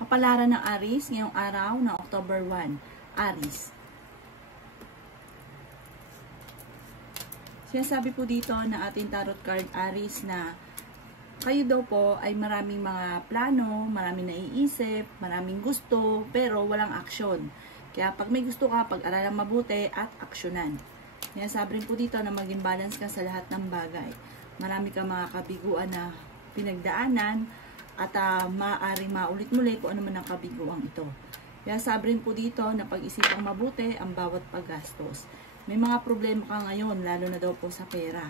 Kapalaran ng Aries ngayong araw ng October 1. Aries. Sinasabi po dito na ating tarot card Aries na kayo daw po ay maraming mga plano, maraming naiisip, maraming gusto, pero walang aksyon. Kaya pag may gusto ka, pag-aralan mabuti at aksyonan. Sinasabi rin po dito na maging balance ka sa lahat ng bagay. Marami kang mga kabiguan na pinagdaanan at maaaring maulit muli kung ano man ang kabiguang ito. Kaya sabi rin po dito na pag-isipang mabuti ang bawat paggastos. May mga problema ka ngayon, lalo na daw po sa pera.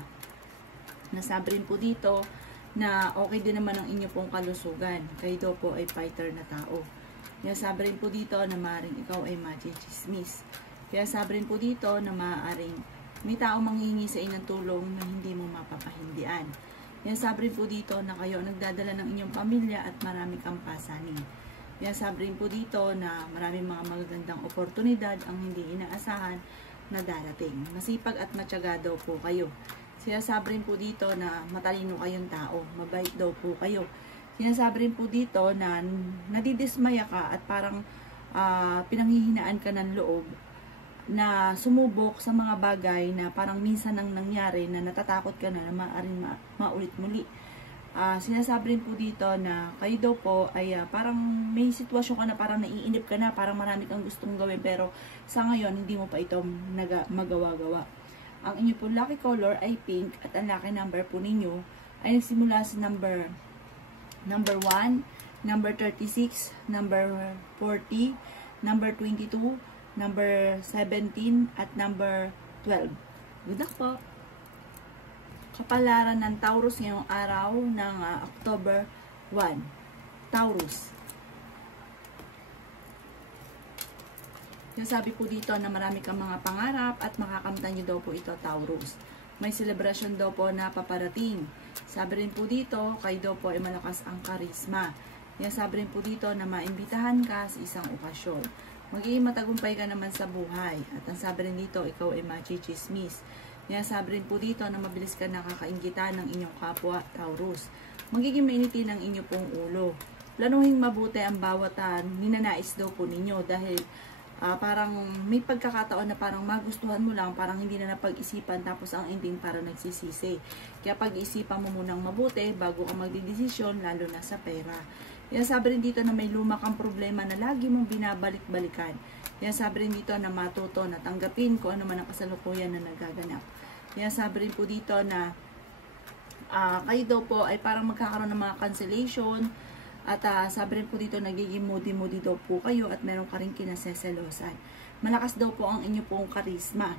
Nasabi rin po dito na okay din naman ang inyo pong kalusugan. Kayo daw po ay fighter na tao. Kaya sabi rin po dito na maaaring ikaw ay machismis. Kaya sabi rin po dito na maaaring may tao manghihingi sa inyong tulong na hindi mo mapapahindian. Kaya sabi rin po dito na kayo nagdadala ng inyong pamilya at marami kang pasanin. Kaya sabi rin po dito na maraming mga magagandang oportunidad ang hindi inaasahan na darating. Masipag at matyaga daw po kayo. Sinasabi rin po dito na matalino kayong tao, mabait daw po kayo. Sinasabi rin po dito na nadidismaya ka at parang pinanghihinaan ka ng loob na sumubok sa mga bagay na parang minsan nang nangyari na natatakot ka na maaaring maulit muli. Sinasabi rin po dito na kayo daw po ay parang may sitwasyon ka na parang naiinip ka na, parang marami kang gustong gawin pero sa ngayon hindi mo pa ito magawa-gawa. Ang inyo po lucky color ay pink at ang lucky number po ninyo ay nagsimula sa number 1, number 36, number 40, number 22, number 17, at number 12. Good luck po! Kapalaran ng Taurus ngayong araw ng October 1. Taurus. Sabi po dito na marami kang mga pangarap at makakamtan nyo daw po ito, Taurus. May celebration daw po na paparating. Sabi rin po dito, kayo daw po ay malakas ang karisma. Sabi rin po dito na maimbitahan ka sa isang okasyon. Magiging matagumpay ka naman sa buhay. At ang sabi rin dito, ikaw ay machismis. Sabi rin po dito na mabilis ka nakakainggitan ng inyong kapwa, Taurus. Magiging mainitin ang inyo pong ulo. Planuhin mabuti ang bawat ninanais daw po ninyo dahil parang may pagkakataon na parang magustuhan mo lang, parang hindi na napag-isipan tapos ang ending parang nagsisisi. Kaya pag-isipan mo munang mabuti bago ka magdidesisyon, lalo na sa pera. Sabi rin dito na may luma kang problema na lagi mong binabalik-balikan. Sabi rin dito na matuto na tanggapin kung ano man ang kasalukuyan na nagaganap. Sabi rin po dito na kayo daw po ay parang magkakaroon ng mga cancellation. At sabi rin po dito, nagiging moody-moody daw po kayo at meron ka rin kinaseselosan. Malakas daw po ang inyo pong karisma.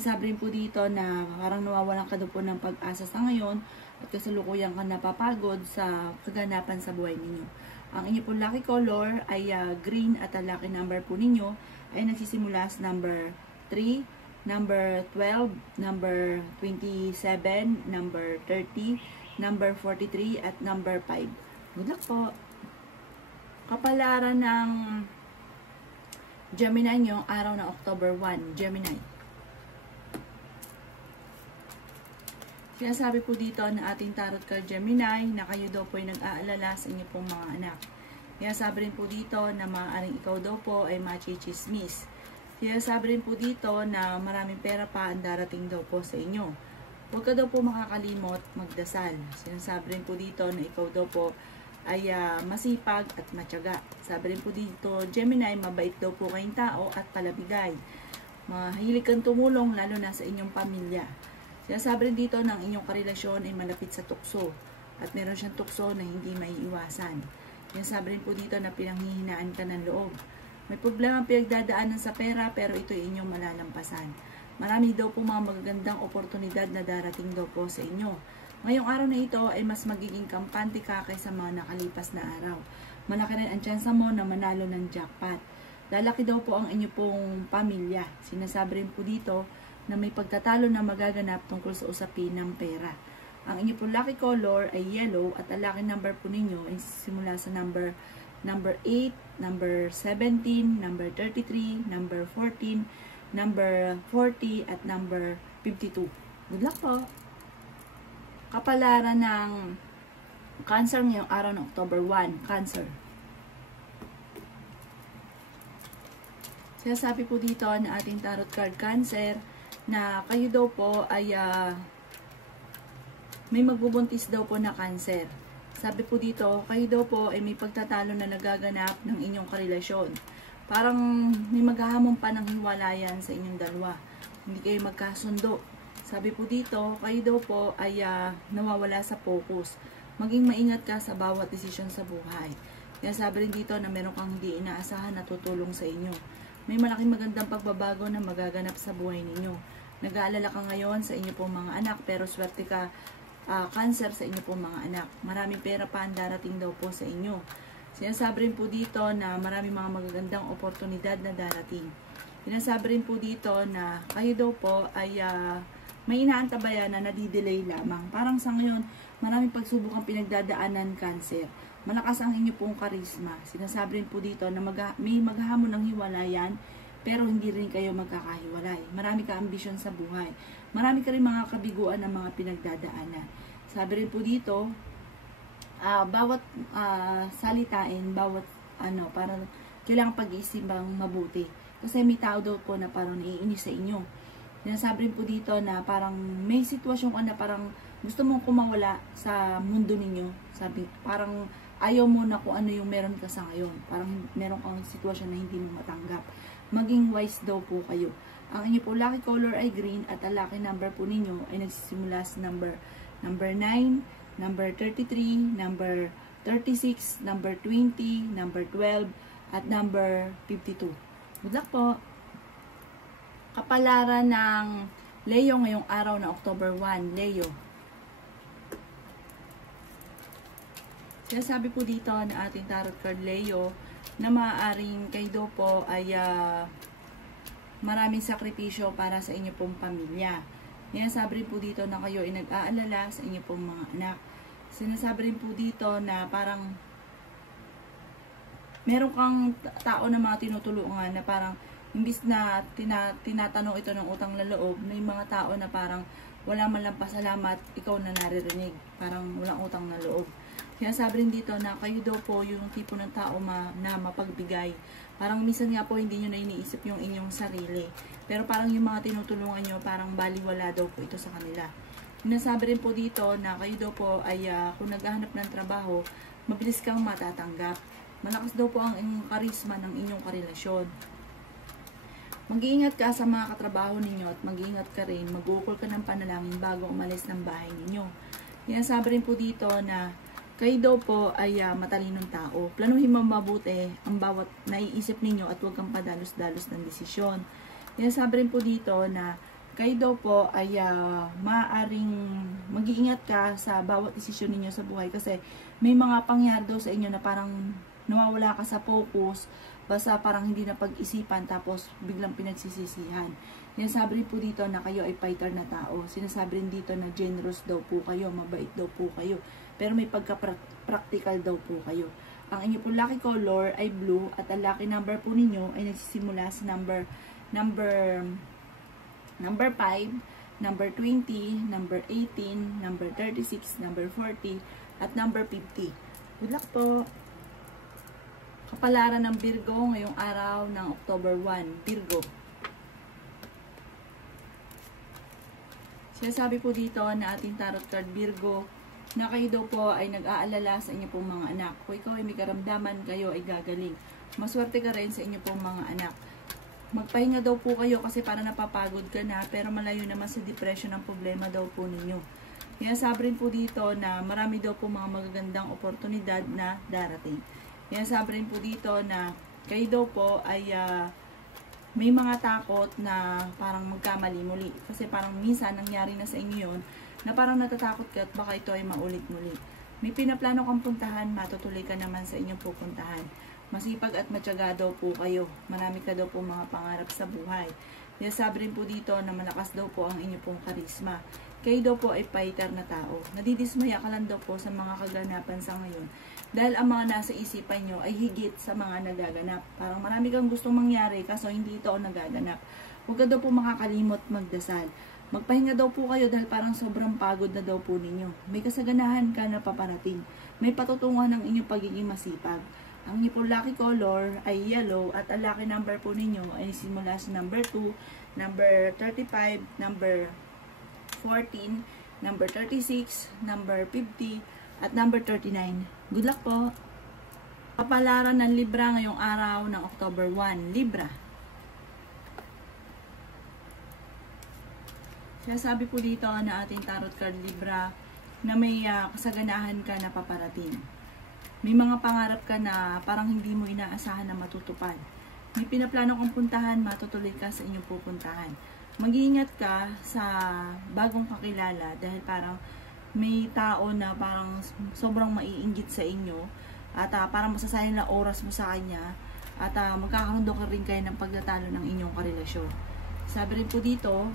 Sabi rin po dito na parang nawawalan ka daw po ng pag-asa sa ngayon at kasalukuyan ka napapagod sa kaganapan sa buhay ninyo. Ang inyo pong lucky color ay green at ang lucky number po ninyo ay nagsisimula sa number 3, number 12, number 27, number 30, number 43 at number 5. Good luck po. Kapalaran ng Gemini nyo, araw ng October 1, Gemini. Sinasabi po dito na ating tarot card Gemini na kayo daw po ay nag-aalala sa inyo pong mga anak. Sinasabi rin po dito na maaaring ikaw daw po ay machismis. Sinasabi rin po dito na maraming pera pa ang darating daw po sa inyo. Huwag ka daw po makakalimot magdasal. Sinasabi rin po dito na ikaw daw po ay masipag at matyaga. Sabi rin po dito, Gemini, mabait daw po kayong tao at palabigay. Mahilig kang tumulong lalo na sa inyong pamilya. Sinasabi rin dito na ang inyong karelasyon ay malapit sa tukso at meron siyang tukso na hindi maiiwasan. Sinasabi rin po dito na pinanghihinaan ka ng loob. May problema pinagdadaanan sa pera pero ito ay inyong malalampasan. Marami daw po mga magagandang oportunidad na darating daw po sa inyo. Ngayong araw na ito ay mas magiging kampante ka kaysa mga nakalipas na araw. Malaki rin ang tsansa mo na manalo ng jackpot. Lalaki daw po ang inyo pong pamilya. Sinasabi rin po dito na may pagtatalo na magaganap tungkol sa usapin ng pera. Ang inyo pong lucky color ay yellow at ang lucky number po ninyo ay simula sa number 8, number 17, number 33, number 14, number 40 at number 52. Good luck po! Kapalaran ng Cancer ngayong araw ng October 1, Cancer. Sinasabi po dito na ating tarot card Cancer na kayo daw po ay may magbubuntis daw po na Cancer. Sabi po dito, kayo daw po ay may pagtatalo na nagaganap ng inyong karelasyon. Parang may maghahamon pa ng hiwalayan sa inyong dalawa. Hindi kayo magkasundo. Sabi po dito, kayo daw po ay nawawala sa focus. Maging maingat ka sa bawat desisyon sa buhay. Kaya sabi rin dito na meron kang hindi inaasahan na tutulong sa inyo. May malaking magandang pagbabago na magaganap sa buhay ninyo. Nag-aalala ka ngayon sa inyo pong mga anak, pero swerte ka Cancer sa inyo pong mga anak. Maraming pera pa ang darating daw po sa inyo. Sinasabi rin po dito na maraming mga magagandang oportunidad na darating. Sinasabi rin po dito na kayo daw po ay may inaantabayan na nadidelay lamang. Parang sa ngayon, maraming pagsubok ang pinagdadaanan Cancer. Malakas ang inyo pong karisma. Sinasabi rin po dito na may maghahamon ng hiwalayan, pero hindi rin kayo magkakahiwalay. Marami ka ambisyon sa buhay. Marami ka rin mga kabiguan ng mga pinagdadaanan. Sabi rin po dito, bawat salitain, bawat parang kailangan pag-iisipang mabuti. Kasi may tao daw po na parang naiinis sa inyo. Sinasabi rin po dito na parang may sitwasyon ka na parang gusto mong kumawala sa mundo ninyo. Sabi, parang ayaw mo na kung ano yung meron ka sa ngayon. Parang meron kang sitwasyon na hindi mo matanggap. Maging wise daw po kayo. Ang inyo po lucky color ay green at ang lucky number po ninyo ay nagsisimula sa number 9, number 33, number 36, number 20, number 12, at number 52. Good luck po! Kapalaran ng Leo ngayong araw na October 1, Leo. Sinasabi po dito na ating tarot card Leo na maaaring kayo daw po ay maraming sakripisyo para sa inyo pong pamilya. Sinasabi rin po dito na kayo ay nag-aalala sa inyo pong mga anak. Sinasabi rin po dito na parang meron kang tao na mga tinutulungan na parang imbis na tinatanong ito ng utang na loob, may mga tao na parang wala man lang pasalamat, ikaw na naririnig. Parang walang utang na loob. Sinasabi rin dito na kayo daw po yung tipo ng tao na mapagbigay. Parang minsan nga po hindi nyo na iniisip yung inyong sarili. Pero parang yung mga tinutulungan nyo, parang baliwala daw po ito sa kanila. Sinasabi rin po dito na kayo daw po ay kung naghahanap ng trabaho, mabilis kang matatanggap. Malakas daw po ang inyong karisma ng inyong karelasyon. Mag-iingat ka sa mga katrabaho ninyo at mag-iingat ka rin, mag-uukol ka ng panalangin bago umalis ng bahay ninyo. Sinasabi rin po dito na kayo daw po ay matalinong tao. Planuhin mo mabuti ang bawat naiisip ninyo at huwag kang padalos-dalos ng desisyon. Sinasabi rin po dito na kayo daw po ay maaaring mag-iingat ka sa bawat desisyon ninyo sa buhay kasi may mga pangyayari daw sa inyo na parang nawawala ka sa focus, basta parang hindi na pag-isipan tapos biglang pinagsisisihan. Sinasabi rin po dito na kayo ay fighter na tao. Sinasabi rin dito na generous daw po kayo, mabait daw po kayo. Pero may pagka-practical daw po kayo. Ang inyo po lucky color ay blue at ang lucky number po ninyo ay nagsisimula sa number 5, number 20, number 18, number 36, number 40, at number 50. Good luck po! Kapalaran ng Virgo ngayong araw ng October 1, Virgo. Sinasabi po dito na ating tarot card Virgo na kayo daw po ay nag-aalala sa inyo pong mga anak. Kung ikaw ay may karamdaman, kayo ay gagaling. Maswerte ka rin sa inyo pong mga anak. Magpahinga daw po kayo kasi para napapagod ka na, pero malayo naman sa depression ang problema daw po ninyo. Sinasabi rin po dito na marami daw po mga magagandang oportunidad na darating. Sinasabi rin po dito na kayo daw po ay may mga takot na parang magkamali muli. Kasi parang minsan nangyari na sa inyo yun na parang natatakot ka at baka ito ay maulit muli. May pinaplano kang puntahan, matutuloy ka naman sa inyong pupuntahan. Masipag at matyaga daw po kayo. Marami ka daw po mga pangarap sa buhay. Sinasabi rin po dito na malakas daw po ang inyong pong karisma. Kayo daw po ay fighter na tao. Nadidismaya ka lang daw po sa mga kaganapan sa ngayon. Dahil ang mga nasa isipan nyo ay higit sa mga nagaganap. Parang marami kang gustong mangyari kaso hindi ito nagaganap. Huwag ka daw po makakalimot magdasal. Magpahinga daw po kayo dahil parang sobrang pagod na daw po ninyo. May kasaganahan ka na paparating. May patutunguhan ng inyong pagiging masipag. Ang inyo pong lucky color ay yellow at ang lucky number po ninyo ay simula sa number 2, number 35, number 14, number 36, number 50, at number 39. Good luck po! Kapalaran ng Libra ngayong araw ng October 1. Libra. Kaya sabi po dito na ating tarot card Libra na may kasaganahan ka na paparating. May mga pangarap ka na parang hindi mo inaasahan na matutupad. May pinaplano kang puntahan, matutuloy ka sa inyong pupuntahan. Mag-iingat ka sa bagong kakilala dahil parang may tao na parang sobrang maiinggit sa inyo at parang masasayang na oras mo sa kanya at magkakaroon ka rin kayo ng pagtatalo ng inyong karelasyon. Sabi rin po dito,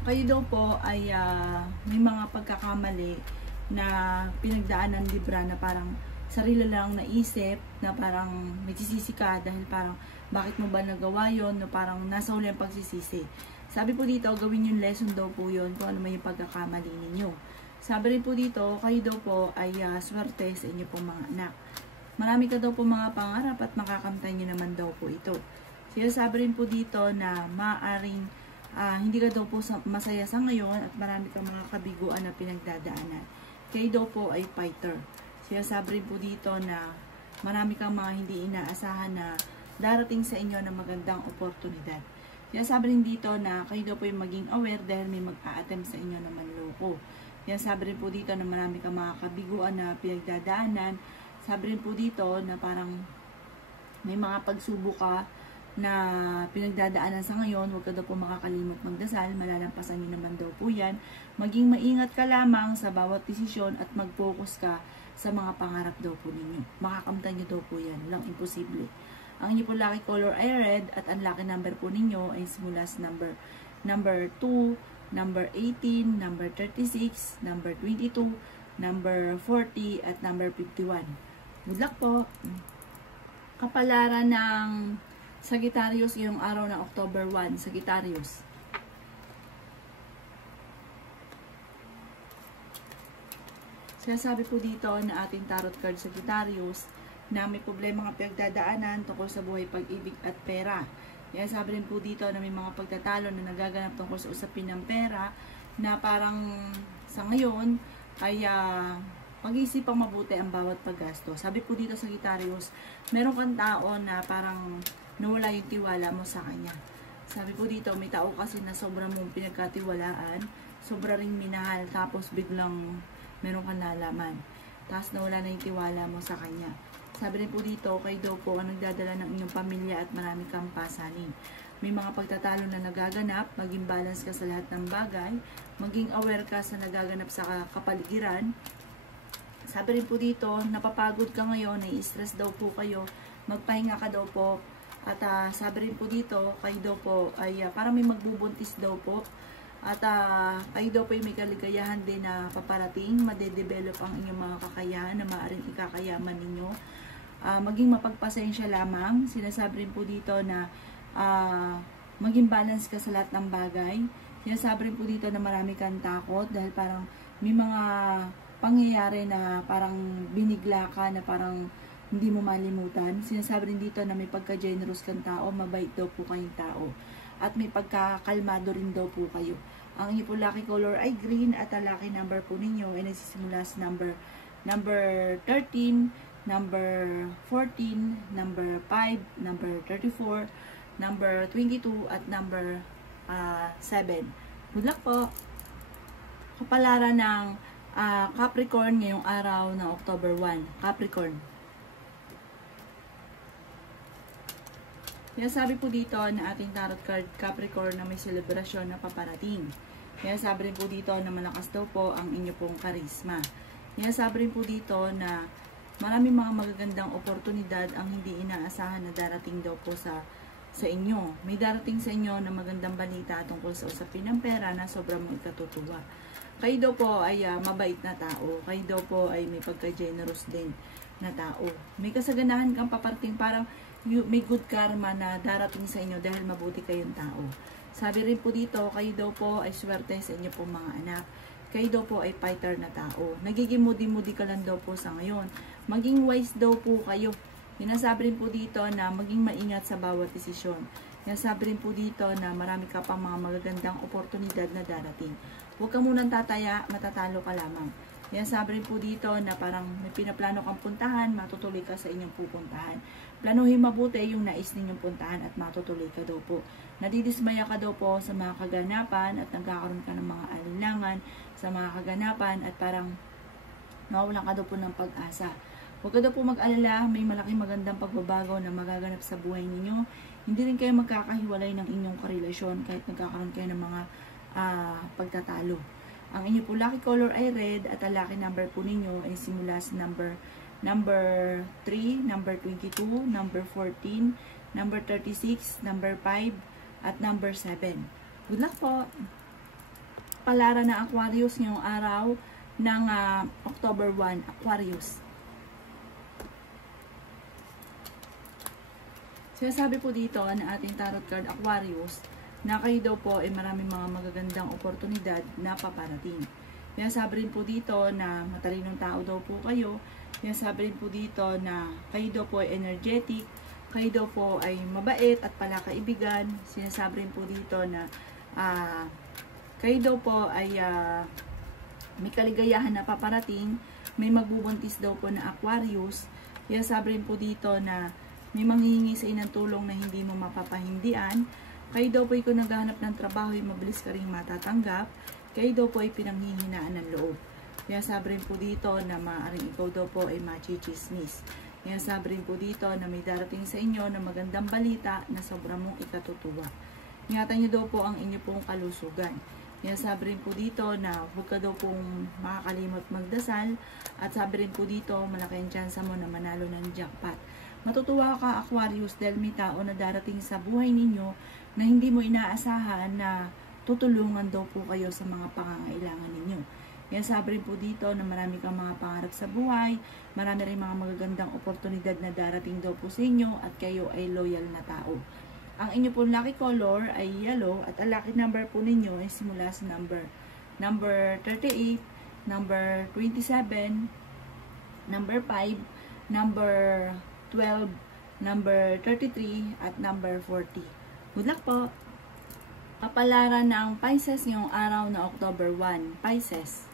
kayo daw po ay may mga pagkakamali na pinagdaanan Libra na parang sarili lang naisip na parang may sisisi ka dahil parang bakit mo ba nagawa yon na parang nasa huli ang pagsisisi. Sabi po dito, gawin yung lesson daw po yun kung ano may yung pagkakamali ninyo. Sabi rin po dito, kayo daw po ay swerte sa inyo pong mga anak. Marami ka daw po mga pangarap at makakamtan nyo naman daw po ito. Sabi rin po dito na maaaring hindi ka daw po masaya sa ngayon at marami kang mga kabiguan na pinagdadaanan. Kayo daw po ay fighter. Sabi rin po dito na marami kang mga hindi inaasahan na darating sa inyo na magandang oportunidad. Sabi rin dito na kayo daw po yung maging aware dahil may mag-a-attempt sa inyo na manloko. Sabi rin po dito na marami kang mga kabiguan na pinagdadaanan. Sabi rin po dito na parang may mga pagsubok ka na pinagdadaanan sa ngayon, huwag ka daw po makakalimot magdasal, malalampasan nyo naman daw po yan. Maging maingat ka lamang sa bawat desisyon at mag-focus ka sa mga pangarap daw po ninyo. Makakamtan nyo daw po yan, walang imposible. Ang inyo po lucky color ay red at ang lucky number po ninyo ay simula sa number 2, number 18, number 36, number 22, number 40, at number 51. Good luck po! Kapalaran ng Sagittarius ngayong araw ng October 1, Sagittarius. Sabi po dito na ating tarot card Sagittarius na may problema nga pinagdadaanan tungkol sa buhay, pag-ibig at pera. Sabi rin po dito na may mga pagtatalo na nagaganap tungkol sa usapin ng pera na parang sa ngayon ay pag-iisipang mabuti ang bawat paggasto. Sabi po dito Sagittarius, meron kang tao na parang nawala yung tiwala mo sa kanya. Sabi po dito, may tao kasi na sobrang mong pinagkatiwalaan, sobra ring minahal, tapos biglang meron kang nalaman. Tapos nawala na yung tiwala mo sa kanya. Sabi rin po dito, kayo daw po ang nagdadala ng inyong pamilya at marami kang pasanin. May mga pagtatalo na nagaganap, maging balance ka sa lahat ng bagay, maging aware ka sa nagaganap sa kapaligiran. Sabi rin po dito, napapagod ka ngayon, nai-stress daw po kayo, magpahinga ka daw po. At sabi rin po dito, kayo daw po ay parang may magbubuntis daw po. At kayo daw po ay may kaligayahan din na paparating, madedevelop ang inyong mga kakayahan na maaaring ikakayaman ninyo. Maging mapagpasensya lamang. Sinasabi rin po dito na maging balance ka sa lahat ng bagay. Sinasabi rin po dito na marami kang takot dahil parang may mga pangyayari na parang binigla ka na parang hindi mo malimutan. Sinasabi rin dito na may pagka-generous kang tao, mabait daw po kayong tao. At may pagkakalmado rin daw po kayo. Ang inyo po lucky color ay green at ang lucky number po ninyo ay nagsisimula sa number 13, number 14, number 5, number 34, number 22, at number 7. Good luck po! Kapalaran ng Capricorn ngayong araw ng October 1. Capricorn. Sabi po dito na ating tarot card Capricorn na may selebrasyon na paparating. Sabi rin po dito na malakas daw po ang inyo pong karisma. Sabi rin po dito na maraming mga magagandang oportunidad ang hindi inaasahan na darating daw po sa inyo. May darating sa inyo na magandang balita tungkol sa usapin ng pera na sobrang ikatutuwa. Kayo daw po ay mabait na tao. Kayo daw po ay may pagka-generous din na tao. May kasaganahan kang paparating, parang may good karma na darating sa inyo dahil mabuti kayong tao. Sabi rin po dito, kayo daw po ay swerte sa inyo pong mga anak. Kayo daw po ay fighter na tao. Nagiging moody-moody ka lang daw po sa ngayon. maging wise daw po kayo. Sinasabi rin po dito na maging maingat sa bawat desisyon. Sinasabi rin po dito na marami ka pang mga magagandang oportunidad na darating. Huwag ka munang tataya, matatalo ka lamang. Sinasabi rin po dito na parang may pinaplano kang puntahan, matutuloy ka sa inyong pupuntahan. Planuhin mabuti yung nais ninyong puntahan at matutuloy ka daw po. Nadidismaya ka daw po sa mga kaganapan at nagkakaroon ka ng mga alinlangan sa mga kaganapan at parang mawalan ka daw po ng pag-asa. Huwag ka daw po mag-alala, may malaking magandang pagbabago na magaganap sa buhay ninyo. Hindi rin kayo magkakahiwalay ng inyong karelasyon kahit nagkakaroon kayo ng mga pagtatalo. Ang inyo po lucky color ay red at ang lucky number po ninyo ay simula sa number 3, number 22, number 14, number 36, number 5, at number 7. Good luck po! Palara na Aquarius ngayong araw ng October 1, Aquarius. Sinasabi po dito na ating tarot card Aquarius na kayo daw po ay maraming mga magagandang oportunidad na paparating. Sinasabi rin po dito na matalinong tao daw po kayo. Sinasabi rin po dito na kayo daw po ay energetic, kayo daw po ay mabait at palakaibigan. Sinasabi rin po dito na kayo daw po ay may kaligayahan na paparating, may magbubuntis daw po na Aquarius. Sinasabi rin po dito na may manghihingi sa inang tulong na hindi mo mapapahindian. Kayo daw po ay kung naghahanap ng trabaho ay mabilis ka rin matatanggap. Kayo daw po ay pinanghihinaan ng loob. Sinasabi rin po dito na maaaring ikaw daw po ay machichismis. Sinasabi rin po dito na may darating sa inyo na magandang balita na sobrang mong ikatutuwa. Ingatan niyo daw po ang inyo pong kalusugan. Sinasabi rin po dito na huwag ka daw pong makakalimot magdasal. At sabi rin po dito, malaki ang tsansa mo na manalo ng jackpot. Matutuwa ka Aquarius dahil may tao na darating sa buhay ninyo na hindi mo inaasahan na tutulungan daw po kayo sa mga pangangailangan ninyo. Sabi rin po dito na marami kang mga pangarap sa buhay, marami rin mga magagandang oportunidad na darating daw po sa inyo at kayo ay loyal na tao. Ang inyo po lucky color ay yellow at ang lucky number po ninyo ay simula sa number 38, number 27, number 5, number 12, number 33, at number 40. Good luck po! Kapalaran ng Pisces ngayong araw na October 1. Pisces.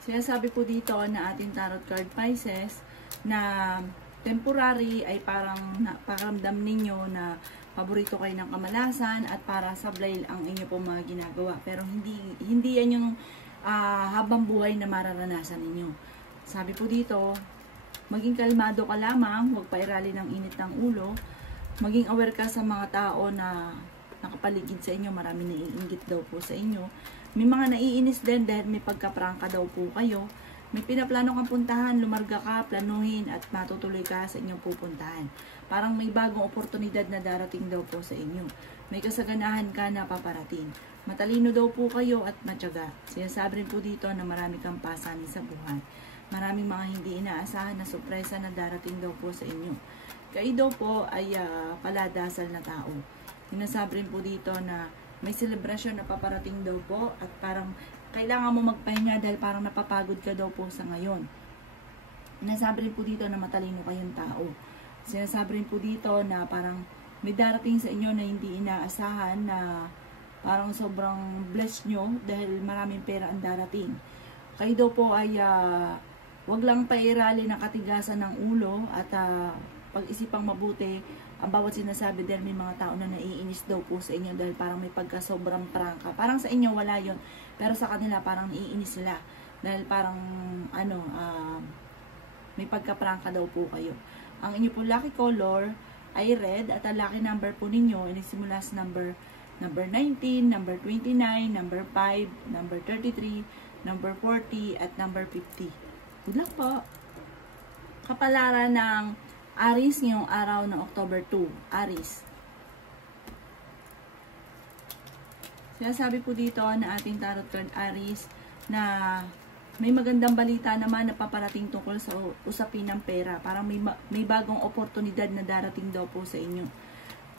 Sinasabi po dito na ating tarot card Pisces na temporary ay parang pakiramdam ninyo na paborito kayo ng kamalasan at para sablay ang inyo pong mga ginagawa. Pero hindi yan yung habang buhay na mararanasan ninyo. Sabi po dito, maging kalmado ka lamang, huwag pairali ng init ng ulo. Maging aware ka sa mga tao na nakapaligid sa inyo, marami naiinggit daw po sa inyo. May mga naiinis din dahil may pagkaprangka daw po kayo. May pinaplano kang puntahan, lumarga ka, planuhin at matutuloy ka sa inyong pupuntahan. Parang may bagong oportunidad na darating daw po sa inyo. May kasaganahan ka na paparating. Matalino daw po kayo at matyaga. Sinasabi rin po dito na marami kang pasanin sa buhay. Maraming mga hindi inaasahan na sorpresa na darating daw po sa inyo. Kayo daw po ay paladasal na tao. Sinasabi rin po dito na may selebrasyon na paparating daw po at parang kailangan mo magpahinga dahil parang napapagod ka daw po sa ngayon. Sinasabi rin po dito na matalino kayong tao. Sinasabi rin po dito na parang may darating sa inyo na hindi inaasahan na parang sobrang blessed nyo dahil maraming pera ang darating. Kayo daw po ay wag lang pairali ng katigasan ng ulo at pag-isipang mabuti ang bawat sinasabi dahil may mga tao na naiinis daw po sa inyo dahil parang may pagka-sobrang prangka. Parang sa inyo wala yon, pero sa kanila parang naiinis sila dahil parang may pagka-prangka daw po kayo. Ang inyo po lucky color ay red at ang lucky number po ninyo ay nagsimula sa number 19, number 29, number 5, number 33, number 40, at number 50. Good luck po! Kapalaran ng Aries ngayong araw ng October 2. Aries. Sinasabi po dito na ating tarot card Aries na may magandang balita naman na paparating tungkol sa usapin ng pera. Parang may bagong oportunidad na darating daw po sa inyo.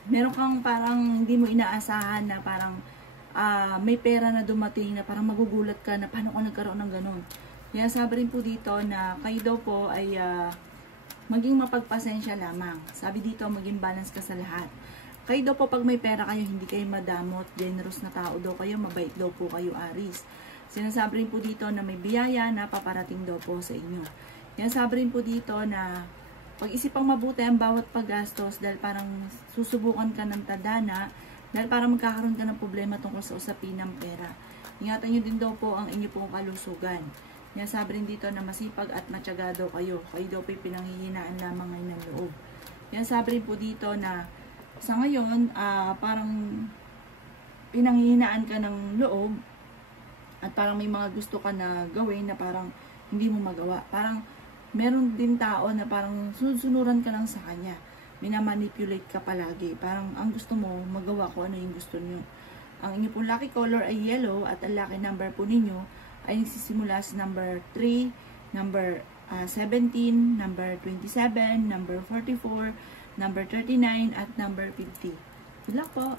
Meron kang parang hindi mo inaasahan na parang may pera na dumating na parang magugulat ka na paano ka nagkaroon ng ganun. Kaya sabi rin po dito na kayo daw po ay maging mapagpasensya lamang. Sabi dito, maging balance ka sa lahat. Kayo daw po pag may pera kayo, hindi kayo madamot, generous na tao daw kayo, mabait daw po kayo, Aries. Sinasabi rin po dito na may biyaya na paparating daw po sa inyo. Kaya sabi rin po dito na pag-isipang mabuti ang bawat paggastos dahil parang susubukan ka ng tadhana, dahil parang magkakaroon ka ng problema tungkol sa usapin ng pera. Ingatan nyo din daw po ang inyo pong kalusugan. Kaya sabi rin dito na masipag at matyaga daw kayo. Kayo daw po pinanghihinaan lamang ngayon ng loob. Kaya sabi rin po dito na sa ngayon, parang pinanghihinaan ka ng loob at parang may mga gusto ka na gawin na parang hindi mo magawa. Parang meron din tao na parang sunod-sunuran ka lang sa kanya. Minamanipulate ka palagi. Parang ang gusto mo, magawa ko ano yung gusto niyo. Ang inyo pong lucky color ay yellow at ang lucky number po ninyo ay nagsisimula sa number 3, number 17, number 27, number 44, number 39, at number 50. Good luck po!